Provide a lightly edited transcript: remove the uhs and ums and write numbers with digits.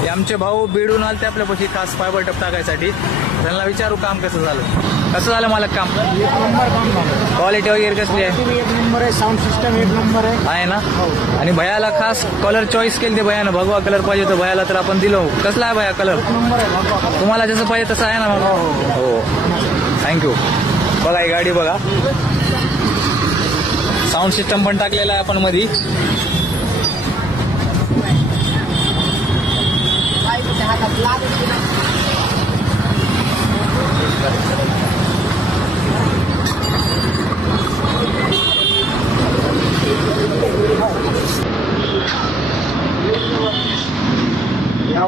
हे आमचे भाऊ बीडून आले ते आपल्यापाशी खास फायबर टप टाकायसाठी. त्यांना विचारू काम कसं झालं मालक काम? एक नंबर काम झालं. क्वालिटी वगैरे कसली आहे? एक नंबर आहे. साऊंड सिस्टम एक नंबर आहे ना. आणि भैयाला खास कलर चॉईस केली ते भैयानं. भगवा कलर पाहिजे तर भैयाला तर आपण दिलो. कसला आहे भैया कलर? एक नंबर आहे भगवा कलर. तुम्हाला जसं पाहिजे तसं आहे ना मग? हो थँक्यू. बघा ही गाडी बघा. साऊंड सिस्टम पण टाकलेला आहे आपण मध्ये. या